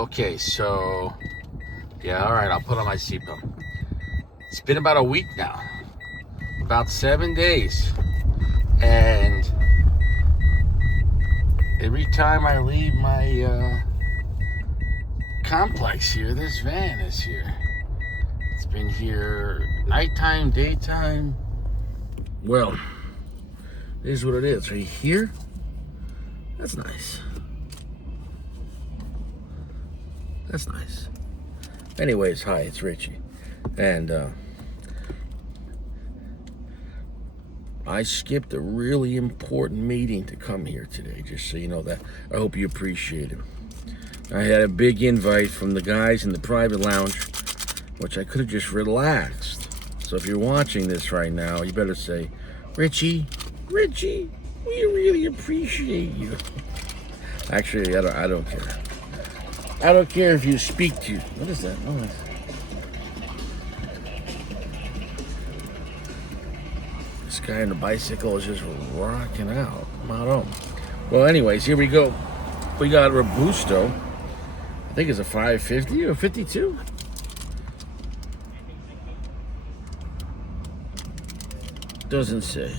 Okay, so, yeah, all right, I'll put on my seatbelt. It's been about a week now, about 7 days, and every time I leave my complex here, this van is here. It's been here nighttime, daytime. Well, here's what it is. Right here, that's nice. That's nice. Anyways, hi, it's Richie. And I skipped a really important meeting to come here today, just so you know that. I hope you appreciate it. I had a big invite from the guys in the private lounge, which I could have just relaxed. So if you're watching this right now, you better say, Richie, we really appreciate you. Actually, I don't care. I don't care if you speak to... What is that noise? This guy on the bicycle is just rocking out. I don't know. Well, anyways, here we go. We got Robusto. I think it's a 550 or 52. Doesn't say.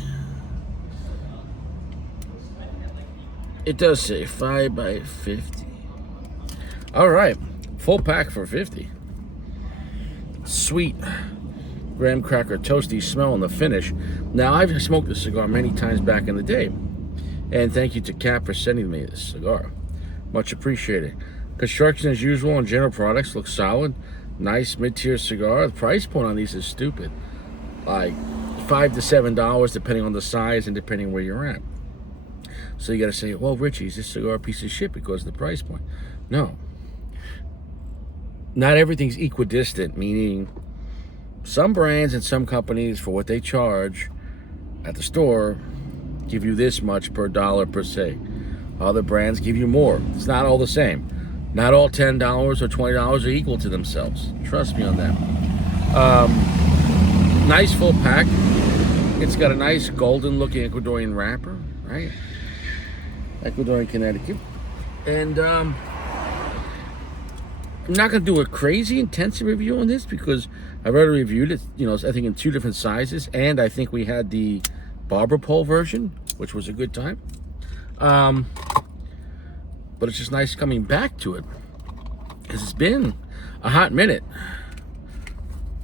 It does say 5 by 50. All right, full pack for 50. Sweet graham cracker toasty smell in the finish. Now, I've smoked this cigar many times back in the day, and thank you to Cap for sending me this cigar. Much appreciated. Construction as usual on general products looks solid. Nice mid-tier cigar. The price point on these is stupid, like $5 to $7 depending on the size and depending where you're at. So you got to say, well, Richie, is this cigar a piece of shit because of the price point? No. Not everything's equidistant, meaning some brands and some companies, for what they charge at the store, give you this much per dollar per se. Other brands give you more. It's not all the same. Not all $10 or $20 are equal to themselves. Trust me on that. Nice full pack. It's got a nice golden looking Ecuadorian wrapper, right? Ecuadorian Connecticut. And I'm not going to do a crazy intensive review on this because I've already reviewed it, I think in 2 different sizes, and I think we had the barber pole version, which was a good time. But it's just nice coming back to it because it's been a hot minute.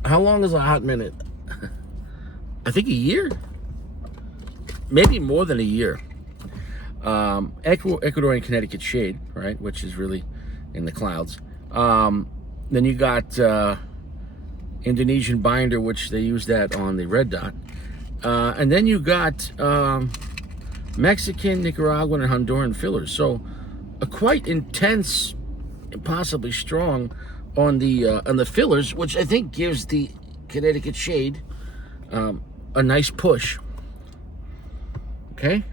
How long is a hot minute? I think a year, maybe more than a year. Ecuadorian Connecticut shade, right, which is really in the clouds. Then you got Indonesian binder, which they use that on the red dot. And then you got Mexican, Nicaraguan, and Honduran fillers. So a quite intense and possibly strong on the fillers, which I think gives the Connecticut shade a nice push. Okay?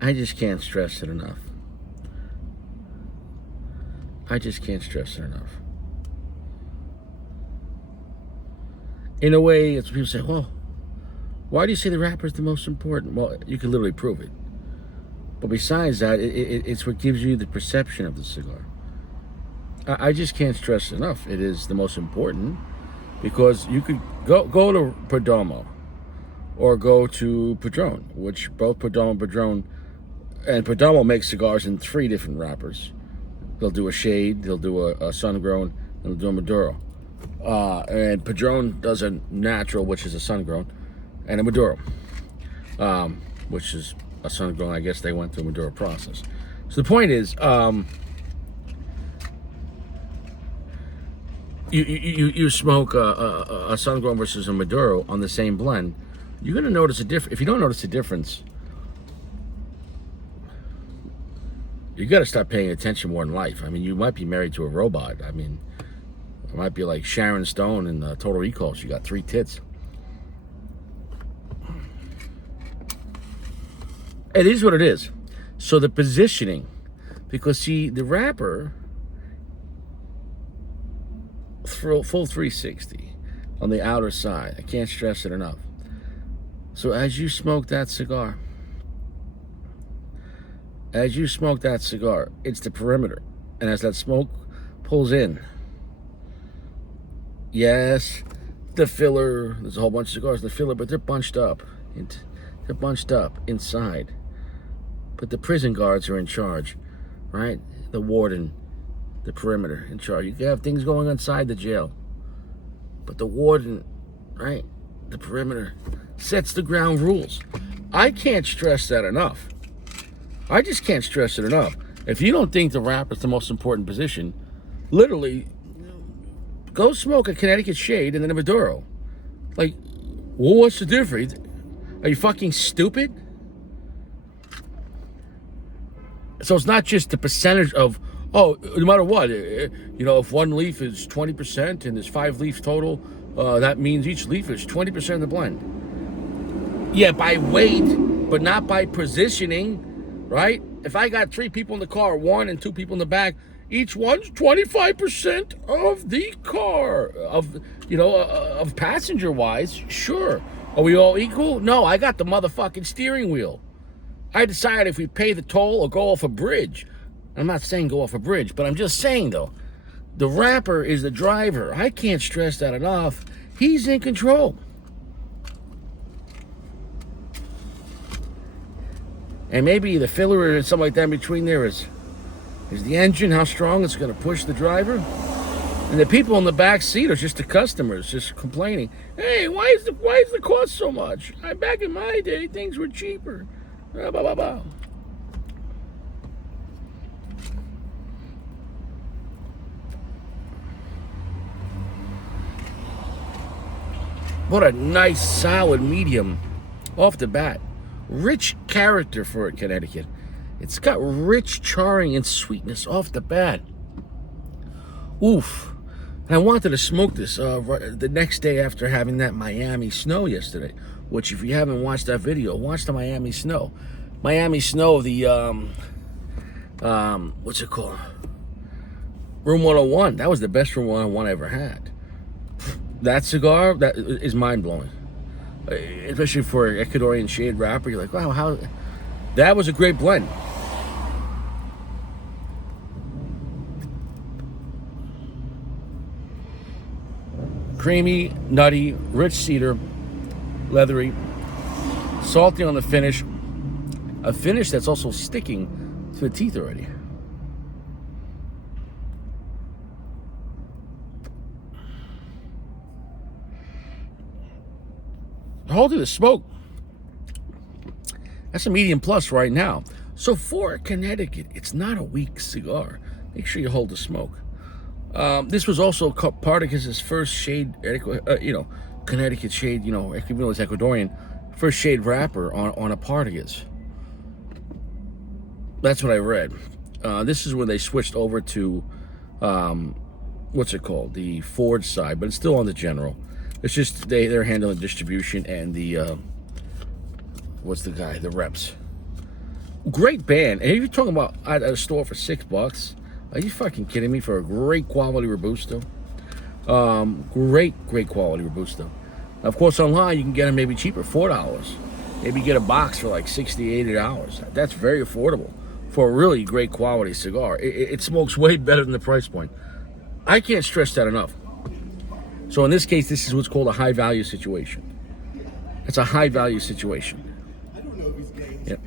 I just can't stress it enough. I just can't stress it enough. In a way, it's people say, well, why do you say the wrapper is the most important? Well, you can literally prove it. But besides that, it's what gives you the perception of the cigar. I just can't stress it enough. It is the most important because you could go to Perdomo or go to Padron, which both Perdomo and Padron, and Perdomo makes cigars in 3 different wrappers. They'll do a shade, they'll do a sun-grown, and they'll do a Maduro. And Padron does a natural, which is a sun-grown, and a Maduro, which is a sun-grown. I guess they went through a Maduro process. So the point is, you smoke a sun-grown versus a Maduro on the same blend, you're going to notice a difference. If you don't notice a difference, you got to start paying attention more in life. I mean, you might be married to a robot. I mean, it might be like Sharon Stone in Total Recall. She got 3 tits. It is what it is. So the positioning, because see, the wrapper, full 360 on the outer side. I can't stress it enough. So as you smoke that cigar, As you smoke that cigar, it's the perimeter. And as that smoke pulls in, yes, the filler, there's a whole bunch of cigars, the filler, but they're bunched up. They're bunched up inside. But the prison guards are in charge, right? The warden, the perimeter in charge. You can have things going inside the jail. But the warden, right, the perimeter, sets the ground rules. I can't stress that enough. I just can't stress it enough. If you don't think the wrapper is the most important position, literally, go smoke a Connecticut Shade and then a Maduro. Like, well, what's the difference? Are you fucking stupid? So it's not just the percentage of, oh, no matter what, if one leaf is 20% and there's 5 leaves total, that means each leaf is 20% of the blend. Yeah, by weight, but not by positioning. Right? If I got 3 people in the car, 1 and 2 people in the back, each one's 25% of the car, of passenger-wise, sure. Are we all equal? No, I got the motherfucking steering wheel. I decide if we pay the toll or go off a bridge. I'm not saying go off a bridge, but I'm just saying, though, the wrapper is the driver. I can't stress that enough. He's in control. And maybe the filler and something like that in between there is the engine, how strong it's going to push the driver. And the people in the back seat are just the customers, just complaining. Hey, why is the cost so much? Back in my day, things were cheaper. Blah, blah, blah, blah. What a nice, solid medium off the bat. Rich character for a Connecticut. It's got rich charring and sweetness off the bat. Oof. And I wanted to smoke this the next day after having that Miami snow yesterday. Which, if you haven't watched that video, watch the Miami snow. Miami snow, the, what's it called? Room 101. That was the best Room 101 I ever had. That cigar, that is mind-blowing. Especially for an Ecuadorian shade wrapper, you're like, wow, how... That was a great blend. Creamy, nutty, rich cedar, leathery, salty on the finish. A finish that's also sticking to the teeth already. Hold to the smoke. That's a medium plus right now. So for a Connecticut, it's not a weak cigar. Make sure you hold the smoke. This was also Partagas' first shade, Connecticut shade, even though it's Ecuadorian, first shade wrapper on a Partagas. That's what I read. This is when they switched over to, what's it called? The Ford side, but it's still on the General. It's just they're handling distribution and the the reps. Great band. And if you're talking about at a store for $6, are you fucking kidding me? For a great quality Robusto, great quality Robusto. Of course, online you can get them maybe cheaper, $4. Maybe get a box for like $60, $80. That's very affordable for a really great quality cigar. It smokes way better than the price point. I can't stress that enough. So in this case, this is what's called a high value situation. It's a high value situation. I don't know if he's getting yep.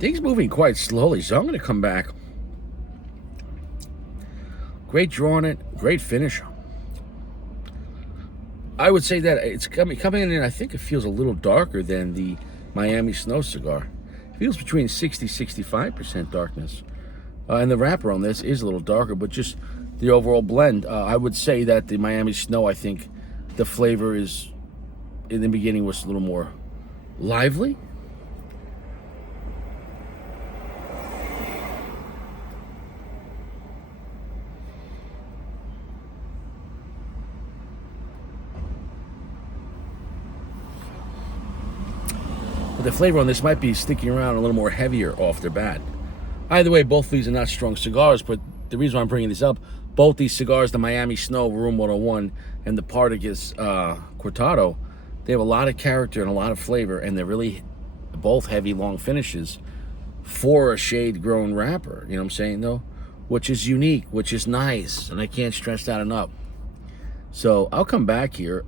Things moving quite slowly, so I'm going to come back. Great draw on it, great finish. I would say that it's coming in, I think it feels a little darker than the Miami Snow cigar. It feels between 60-65% darkness. And the wrapper on this is a little darker, but just the overall blend. I would say that the Miami Snow, I think the flavor is, in the beginning, was a little more lively. The the flavor on this might be sticking around a little more heavier off their bat. Either way, both of these are not strong cigars, but the reason why I'm bringing this up, both these cigars, the Miami Snow Room 101 and the Partagas Cortado, they have a lot of character and a lot of flavor, and they're really both heavy, long finishes for a shade-grown wrapper, you know what I'm saying, though? Which is unique, which is nice, and I can't stress that enough. So I'll come back here.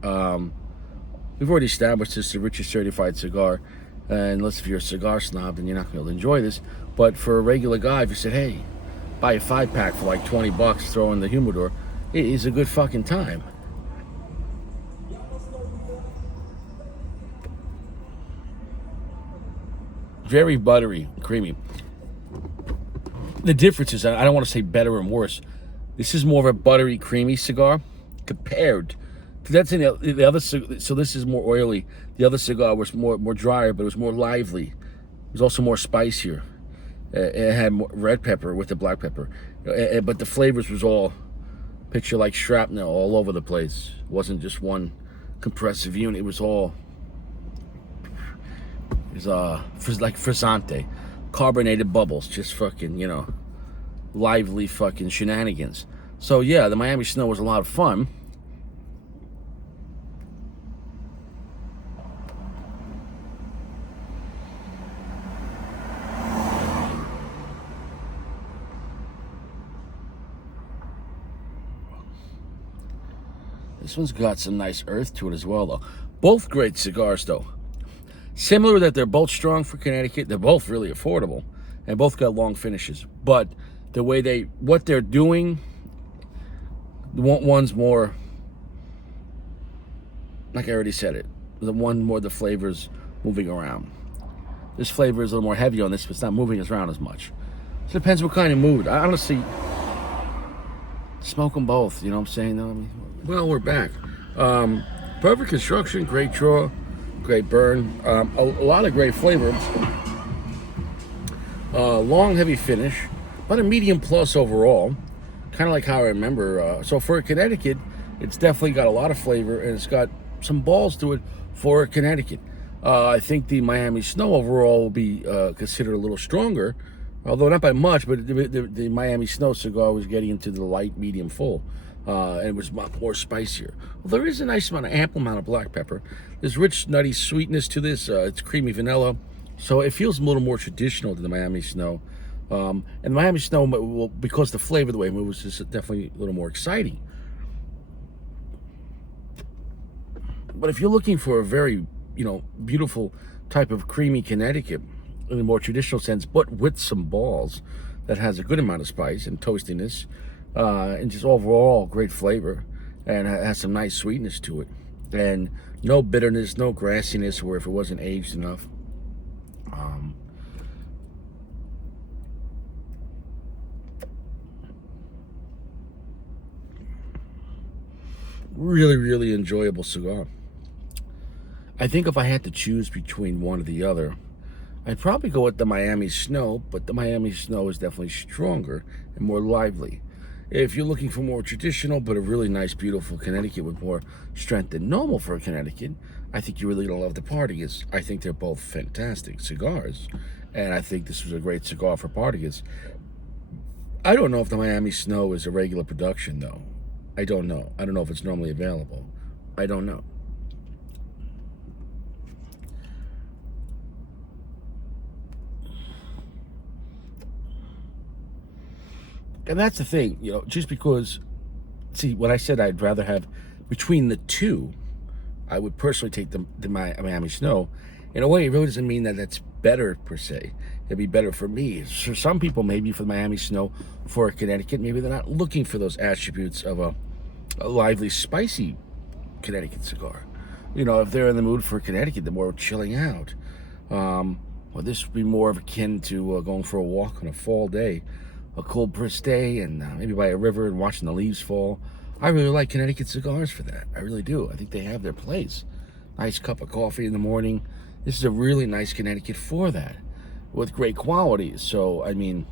We've already established this is the richest certified cigar, and unless if you're a cigar snob, then you're not going to be able to enjoy this. But for a regular guy, if you said, hey, buy a 5-pack for like 20 bucks, throw in the humidor, it is a good fucking time. Very buttery, creamy. The difference is, I don't want to say better and worse. This is more of a buttery, creamy cigar compared to that's in the other. So this is more oily. The other cigar was more drier, but it was more lively. It was also more spicier. It had more red pepper with the black pepper, but the flavors was all picture like shrapnel all over the place. It wasn't just one compressive unit. It was all. It was like frizzante, carbonated bubbles, just fucking, you know, lively fucking shenanigans. So yeah, the Miami Snow was a lot of fun. This one's got some nice earth to it as well, though. Both great cigars, though. Similar that they're both strong for Connecticut. They're both really affordable, and both got long finishes. But the way what they're doing, one's more, like I already said it, the one more the flavors moving around. This flavor is a little more heavy on this, but it's not moving us around as much. So it depends what kind of mood. I honestly smoke them both. You know what I'm saying? Though? I mean, well, we're back. Perfect construction, great draw. Great burn, a lot of great flavor, long heavy finish, but a medium plus overall, kind of like how I remember. So for Connecticut, it's definitely got a lot of flavor, and it's got some balls to it for Connecticut. I think the Miami Snow overall will be considered a little stronger, although not by much, but the Miami Snow cigar was getting into the light medium full. And it was more spicier. Well, there is a nice amount, ample amount of black pepper. There's rich, nutty sweetness to this. It's creamy vanilla, so it feels a little more traditional than the Miami Snow. And the Miami Snow, well, because the flavor of the way it moves, is definitely a little more exciting. But if you're looking for a very, you know, beautiful type of creamy Connecticut in a more traditional sense, but with some balls, that has a good amount of spice and toastiness. And just overall great flavor, and has some nice sweetness to it, and no bitterness, no grassiness where if it wasn't aged enough. Really enjoyable cigar. I think if I had to choose between one or the other, I'd probably go with the Miami Snow, but the Miami Snow is definitely stronger and more lively. If you're looking for more traditional, but a really nice, beautiful Connecticut with more strength than normal for a Connecticut, I think you're really going to love the Partagas. I think they're both fantastic cigars, and I think this was a great cigar for Partagas. I don't know if the Miami Snow is a regular production, though. I don't know. I don't know if it's normally available. I don't know. And that's the thing, you know, just because, see, when I said I'd rather have, between the two, I would personally take the Miami Snow. In a way, it really doesn't mean that that's better, per se. It'd be better for me. For some people, maybe for the Miami Snow, for Connecticut, maybe they're not looking for those attributes of a lively, spicy Connecticut cigar. You know, if they're in the mood for Connecticut, they're more chilling out. Well, this would be more of akin to going for a walk on a fall day. A cold, brisk day, and maybe by a river and watching the leaves fall. I really like Connecticut cigars for that. I really do. I think they have their place. Nice cup of coffee in the morning. This is a really nice Connecticut for that, with great quality. So, I mean,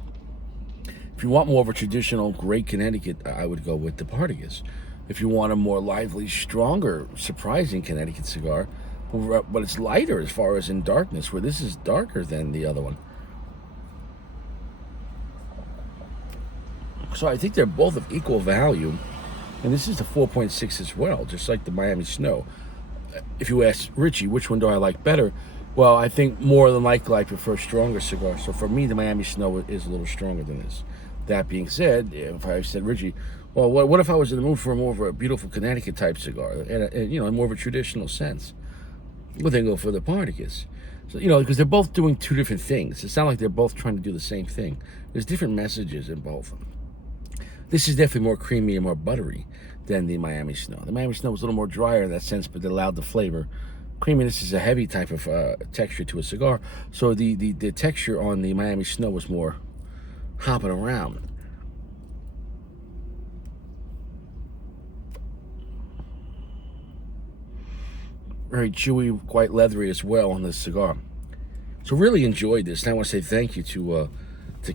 if you want more of a traditional, great Connecticut, I would go with the Partagas. If you want a more lively, stronger, surprising Connecticut cigar, but it's lighter as far as in darkness, where this is darker than the other one. So I think they're both of equal value, and this is the 4.6 as well, just like the Miami Snow. If you ask Richie, which one do I like better? Well, I think more than likely I prefer stronger cigars. So for me, the Miami Snow is a little stronger than this. That being said, if I said, Richie, well, what if I was in the mood for more of a beautiful Connecticut type cigar, and in more of a traditional sense? Well, then go for the Partagas. So, because they're both doing two different things. It's not like they're both trying to do the same thing. There's different messages in both of them. This is definitely more creamy and more buttery than the Miami Snow. The Miami Snow was a little more drier in that sense, but it allowed the flavor. Creaminess is a heavy type of texture to a cigar, so the texture on the Miami Snow was more hopping around. Very chewy, quite leathery as well on this cigar. So really enjoyed this, and I want to say thank you to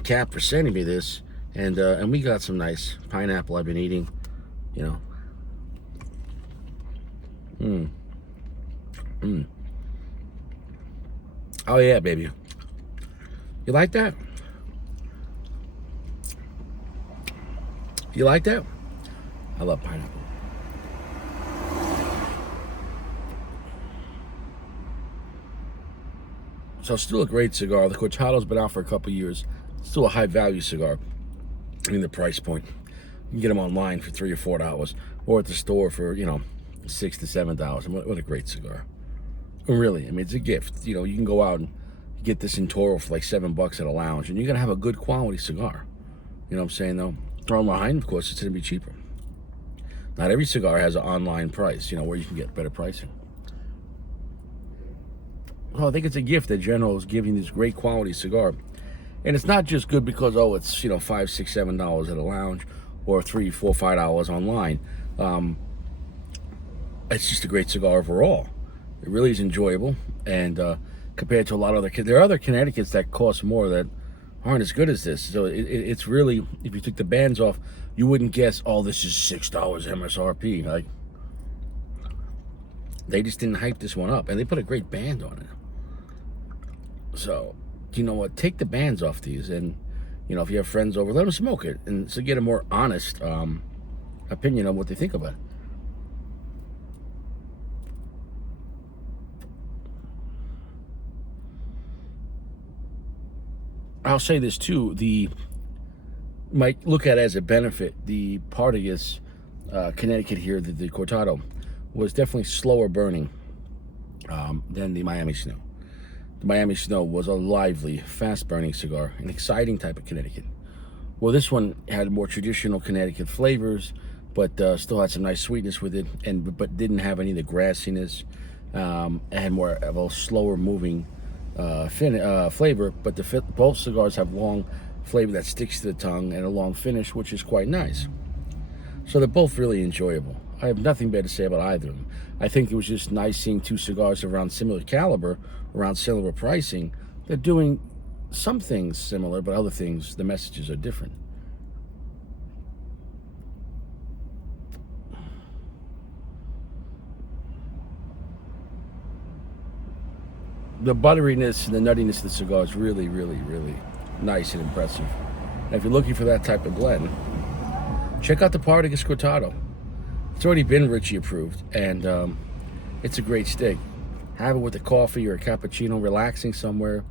Cap for sending me this, and we got some nice pineapple I've been eating, Oh yeah, baby. You like that? You like that? I love pineapple. So still a great cigar. The Cortado's been out for a couple years. Still a high value cigar. I mean, the price point. You can get them online for $3 or $4, or at the store for, $6 to $7. What a great cigar. Really, I mean, it's a gift. You can go out and get this in Toro for like $7 at a lounge, and you're gonna have a good quality cigar. You know what I'm saying, though? Online, of course, it's gonna be cheaper. Not every cigar has an online price, where you can get better pricing. Well, I think it's a gift that General is giving this great quality cigar. And it's not just good because, it's, $5, $6, $7 at a lounge, or $3, $4, $5 online. It's just a great cigar overall. It really is enjoyable, and compared to a lot of there are other Connecticut's that cost more that aren't as good as this. So it's really, if you took the bands off, you wouldn't guess, this is $6 MSRP. Like, they just didn't hype this one up, and they put a great band on it. So, you know what? Take the bands off these, and if you have friends over, let them smoke it, and so get a more honest opinion on what they think about it. I'll say this too, might look at it as a benefit, the Partagas Connecticut here, the Cortado, was definitely slower burning than the Miami Snow. The Miami Snow was a lively, fast burning cigar, an exciting type of Connecticut. Well, this one had more traditional Connecticut flavors, but still had some nice sweetness with it, but didn't have any of the grassiness. It had more of a slower moving flavor, but both cigars have long flavor that sticks to the tongue and a long finish, which is quite nice. So they're both really enjoyable. I have nothing bad to say about either of them. I think it was just nice seeing two cigars around similar caliber, around similar pricing. They're doing some things similar, but other things, the messages are different. The butteriness and the nuttiness of the cigar is really, really, really nice and impressive. And if you're looking for that type of blend, check out the Partagas Cortado. It's already been Richie approved, and it's a great steak. Have it with a coffee or a cappuccino, relaxing somewhere.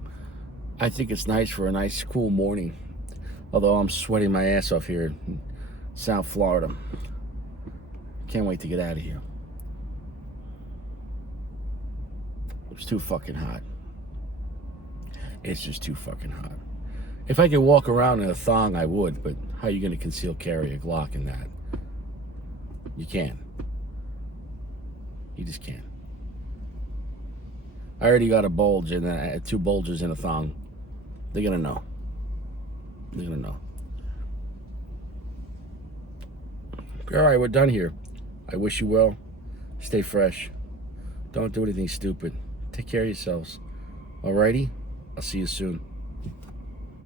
I think it's nice for a nice, cool morning. Although I'm sweating my ass off here in South Florida. Can't wait to get out of here. It's too fucking hot. It's just too fucking hot. If I could walk around in a thong, I would, but how are you going to conceal carry a Glock in that? You can't. You just can't. I already got a bulge and 2 bulges in a thong. They're going to know. They're going to know. All right, we're done here. I wish you well. Stay fresh. Don't do anything stupid. Take care of yourselves. Alrighty? I'll see you soon.